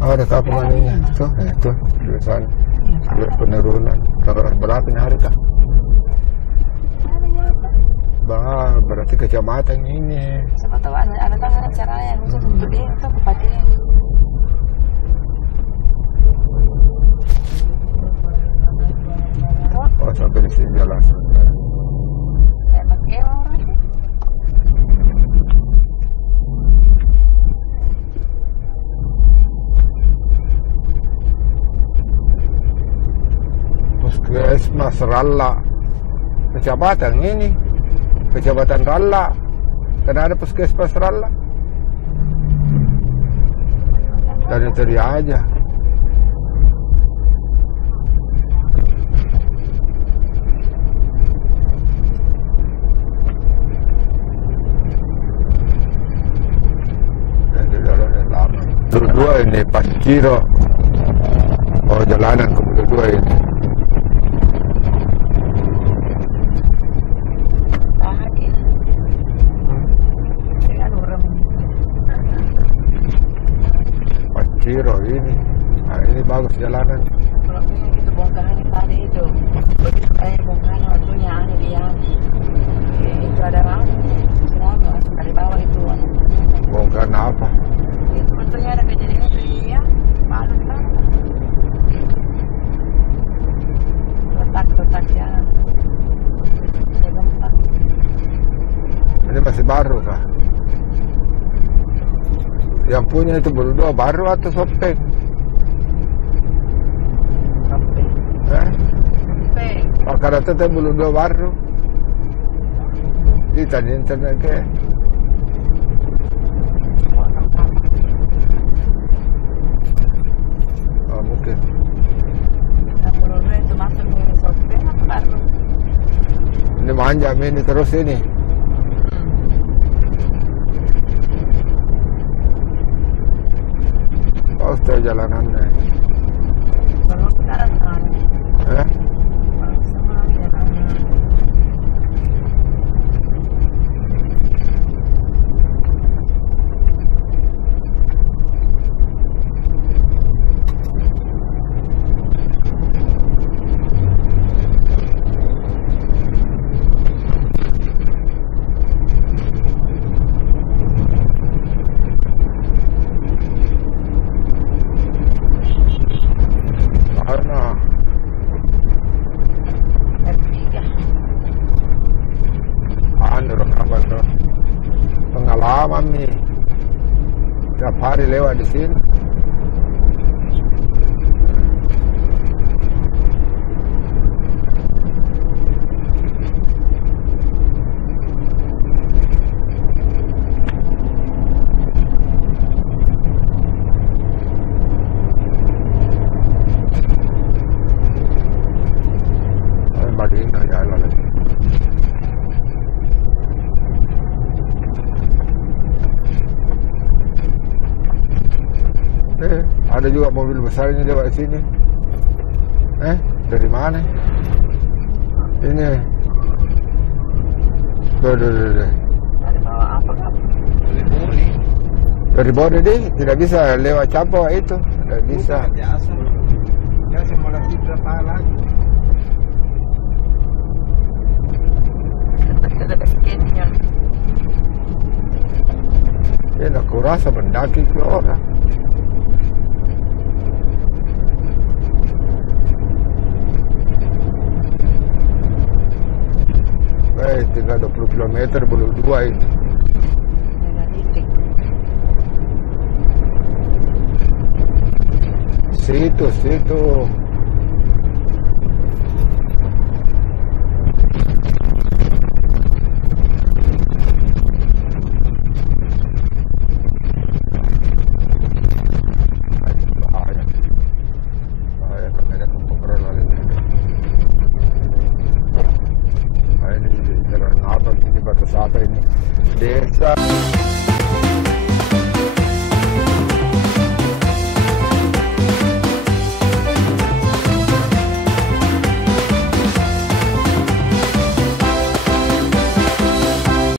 Oh, ada kampung ininya. Tuh, tuh, di sana. Ada penurunan. Terus berapa nih hari kah? Bah, berarti kecamatan ini. Siapa tahu ada kan acara yang khusus untuk dia itu bupati. Oh, sampai di sini jalan. Kayak pakai orang sih. Puskesmas Ralla. Kecamatan ini. Kecamatan Ralla. Karena ada puskesmas Ralla. Dan itu dia aja. Dan di jalan lama. Dua ini pas Ciro. Oh, jalanan ke dua ini. Ciro ini, nah ini bagus jalanan. Kalau punya gitu bongkahan tadi itu, begitu kayak bongkahan waktunya anu dia, itu ada rambu, dari bawah itu. Bongkahan apa? Itu waktunya ada kejadian itu ya, malu kan? Letak jalan, ada gempa. Ini masih baru kah? Yang punya itu berdua baru atau sopek? Sopek. Sopek. Pakar itu berdua baru. Di tadi internet ke? Oh mungkin. Yang berdua itu masuk ini sopek apa baru? Ini manjam ini terus ini. Oh, sudah jalanannya. Kalau kita ada sana. Sama jalannya. Pengalaman nih, tiap hari lewat di sini. Madinah ya Allah. Ada juga mobil besar ini lewat sini. Dari mana? Ini. Dari bawah apa kan? Dari bawah deh, tidak bisa lewat Campur itu, tidak bisa. Biasa. Ya semula berapa lagi? Ada basketnya. Ya, aku rasa mendaki ke orang. Tinggal 20 km belum dua ini. Situ.